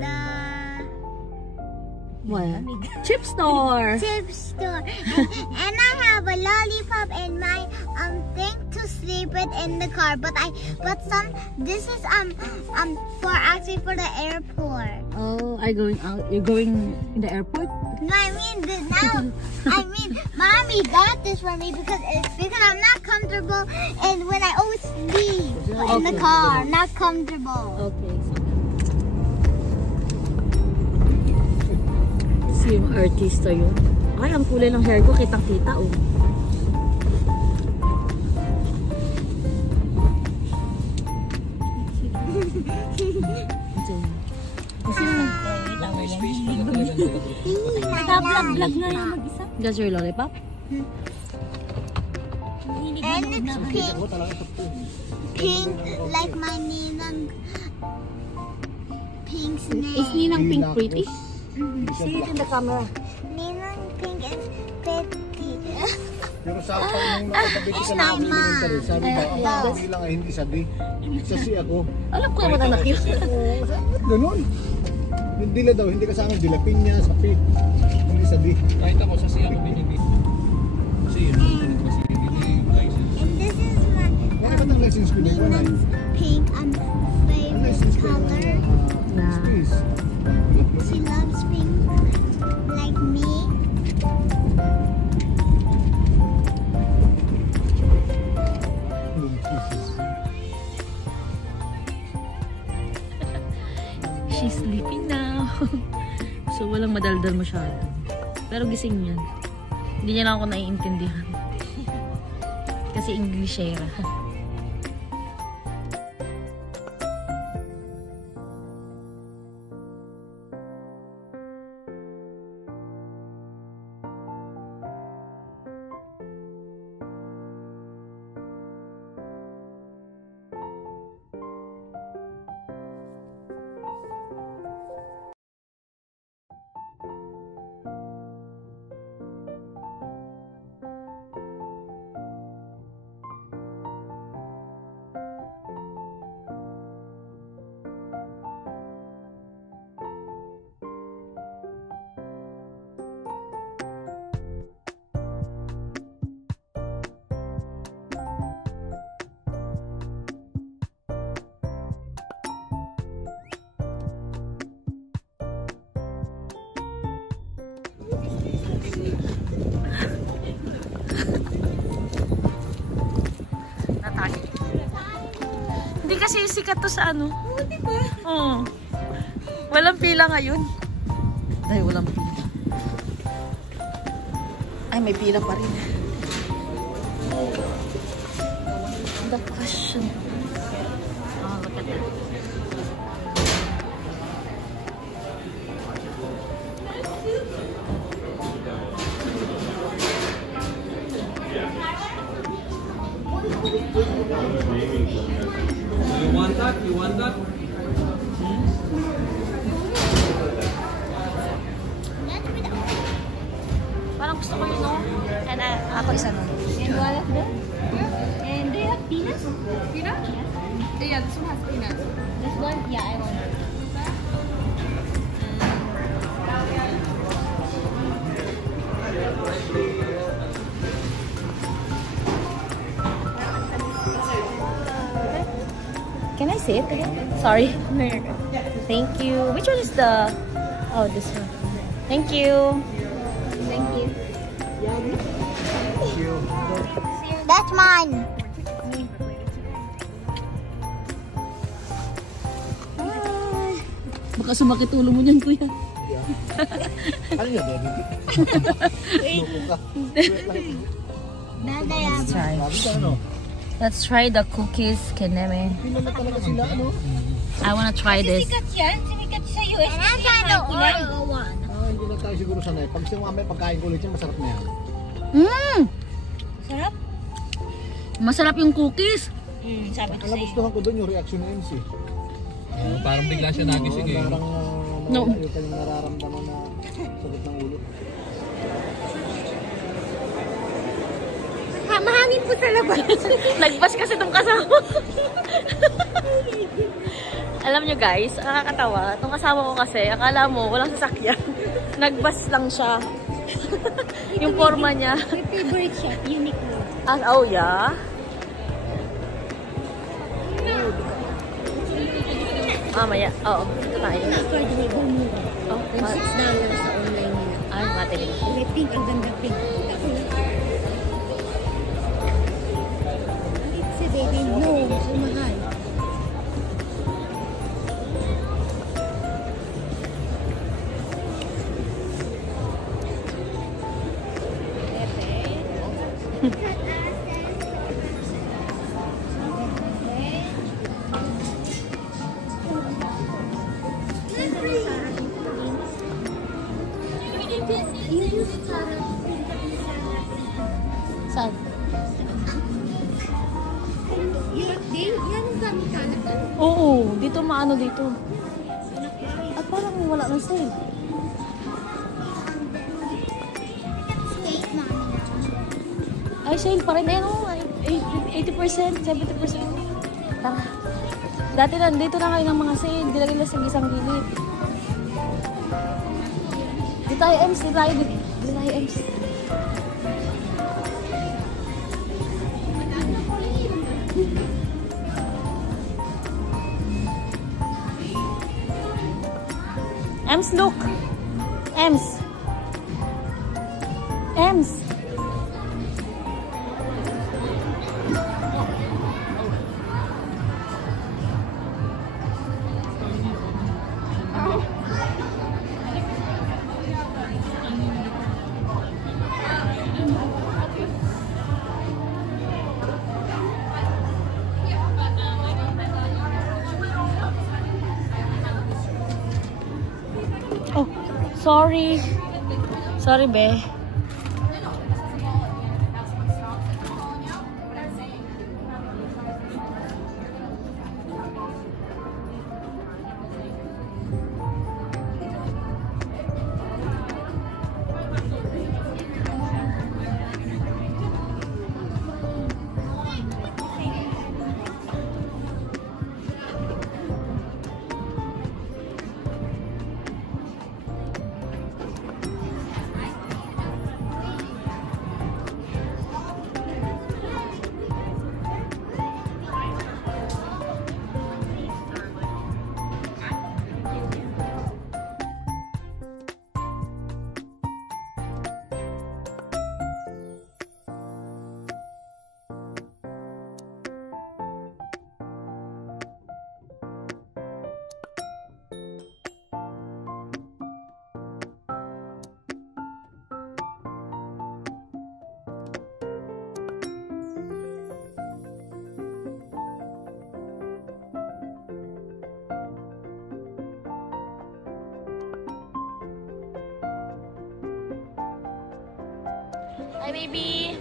the What? Chip store. chip store. And I have a lollipop and my thing to sleep with in the car. But this is for actually for the airport. Oh, are you going out? You're going in the airport? No, I mean mommy got this for me because I'm not comfortable, and when I always sleep in the car, not comfortable. Okay. Si yung artista yun. Ay, ang kulay ng hair ko, kitang-kita oh. Kasi nag-vlog na yung mag-isa. That's your lollipop? And it's pink. Pink like my Ninang Pink's name. Is Ninang Pink pretty? See it in the camera. Ninang Pink is pretty. Pero sa nung nakatabi ko sa namin ng sabi ba, ang sabi lang ay hindi sabi. Sasi ako. Alam ko naman anak yun. Ganun. Yung dila daw, hindi kasama dila pinya, sapi. Hindi sabi. Kahit ako, sasi ako binili. Kasi yun, kasi hindi license. And this is my Bakit ang license ko dito? Ninang's Pink favorite color. Please. She loves pink like me. She's sleeping now. So, walang madaldal masyado. Pero gising yan. Hindi niya lang ako naiintindihan. Kasi Englishera. Hindi kasi sikat to sa ano. Oo, diba? Oo. Walang pila ngayon. Ay, walang pila. Ay, may pila pa rin. The question. Oh, look at that. You want that? You want that? Parang gusto ko yun, no? And ako isa nun. And what of them? And do you have peanuts? Peanuts? Yeah, this one has peanuts. This one? Yeah, I want it. Can I see it again? Sorry. No, you're good. Thank you. Which one is the... Oh, this one. Thank you. Thank you. That's mine. Baka sumakit ulo mo niyan, kuya. Ano yun, baby? Let's try. Sabi ka ano? Let's try the cookies, Keneme. Pino na talaga sila, ano? I wanna try this. Sikat yan. Sikat sa US. And I got the Oreo one. Hindi na tayo siguro sanay. Pag mamaya pagkain ko ulit yan, masarap na yan. Mmm! Sarap? Masarap yung cookies. Sabi ko Ang nagustuhan ko doon yung reaction ni MC. Parang bigla siya nagising eh. Parang No. yung kanyang nararamdaman na sagot ng ulo. Mahangin po sa labas. Nagbas kasi itong kasama. Alam nyo guys, nakakatawa. Itong kasama ko kasi, akala mo walang sasakyan. Nagbas lang siya. Yung forma niya. My favorite chef, Uniqlo. Oh yeah? Maya. Oo. Ito tayo. Oh, $6 sa online nila. Ay, matinig. Kulay pink, ang ganda pink. It's a baby. No, so mahal. Saan? Yan ang dami kalatan. Oo, dito maano dito. At parang wala ng sale. Steak, mami. Ay, sale pa rin. Ayun o, 80%, 70%. Tara. Dati nandito na kayo ng mga sale. Dilagay lang sa isang gilid. Dito tayo, Ems. Dito tayo, Ems. Ems, look. Ems. Ems. Oh, sorry. Sorry, be. Hi, baby.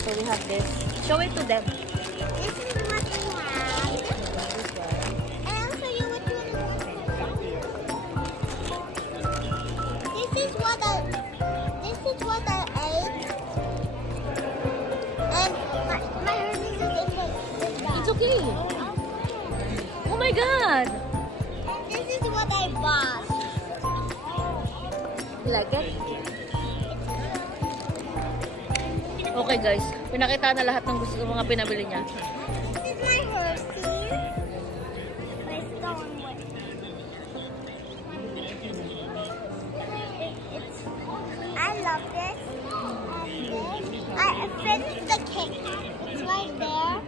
So we have this. Show it to them. This is what we have. And I'll show you what you want. This is what I ate. And my herpes is in this bag. It's okay. Oh my God. And this is what I bought. You like it? Okay guys, pinakita na lahat ng gusto ng mga pinabili niya. This is my Hershey's. But it's going with I love this. And this. I finished the cake. It's right there.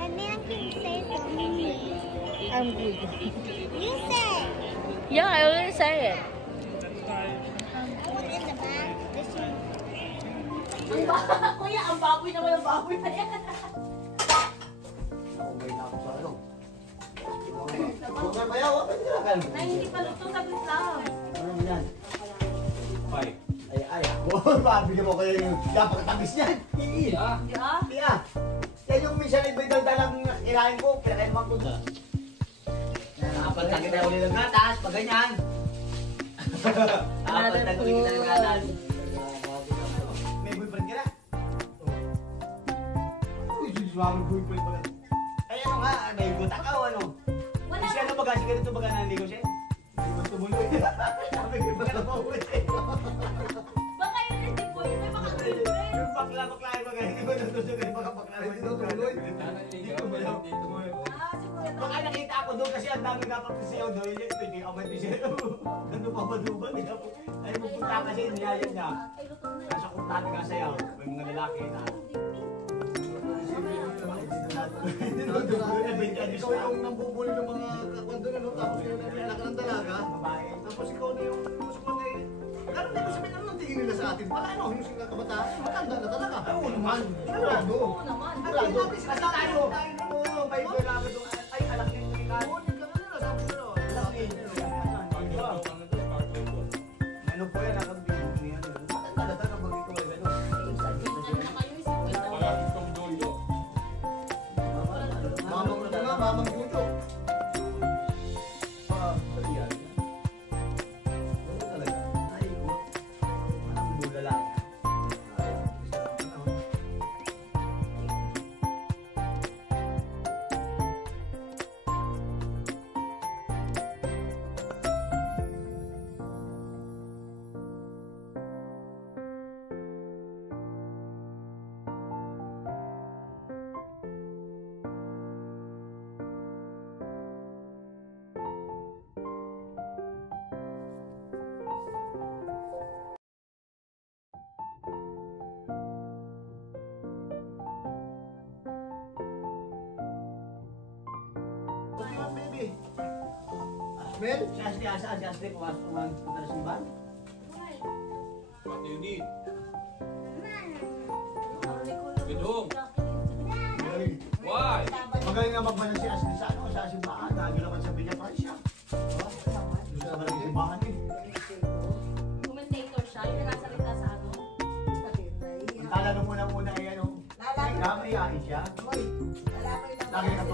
And then I can say something. I'm good. You say. Yeah, I already said it. I want in the back. This one. Kuya, ang baboy naman ang baboy na yan. Okay na ako sa ano. Huwag na bayaw, pwede na lang. Na hindi pa luto sa bislam. Ano mo yan? 5. Ay, ako. Mabigyan mo kayo yung napakatamis niyan. Yeah. Yeah? Iya. Yan yung minsan ay dalang kirain ko, kinakain mo ako. Napatagin na ulit ng gatas, pag ganyan. Napatagin ulit ng gatas. May boyfriend ka na? Sumamang boyfriend pala. Ay ano nga, may gutak ka o ano? Wala Siya ano baga, si ganito baga nanligaw siya? Hindi ba tumuloy? Sabi ko baga napauwi. Baka yun yung tipo, yun may mga boyfriend. Yung bakla yung baga, hindi ba natutuloy yung baga bakla yung tinutuloy? Hindi tumuloy. Baka nakita ako doon kasi ang dami dapat siya doon. Ito hindi ako may siya. Ganda pa ba doon ba? Ay pupunta kasi niyayan niya. Nasa kumpleto nga sayaw. May mga lalaki na. Ikaw yung nambubuli ng mga kakwando na, no? Tapos yun ang lalaki ng dalaga. Babae. Tapos ikaw na yung gusto mo na eh. Lalo na yung sabihin, ano ang tingin nila sa atin? Para ano, yung sila kabataan, matanda na talaga. Ay, oo naman. Sigurado. Oo naman. Kasi tayo. Oo, may lalaki doon. Ay, alak yung ikaw. Oo, hindi ka na nila, sabi ko na. Alak niya. Ano po yan? Nakabigyan niya. Matanda na talaga pag ikaw ay gano'n. Mamang puto. Ay, anong bula lang. Baby. Asmel? Si Ashley, pumasok naman sa simbahan. What do you need? Get home. Why? Magaling nga magbanan si Ashley sa ano, sa simbahan. Nagalaman sa Villa Francia. Doon sa magaling simbahan eh. Commentator siya, yung nakasalita sa ano. Ang tala nung unang-una ay ano. Ay, kamayain siya. Lagi ka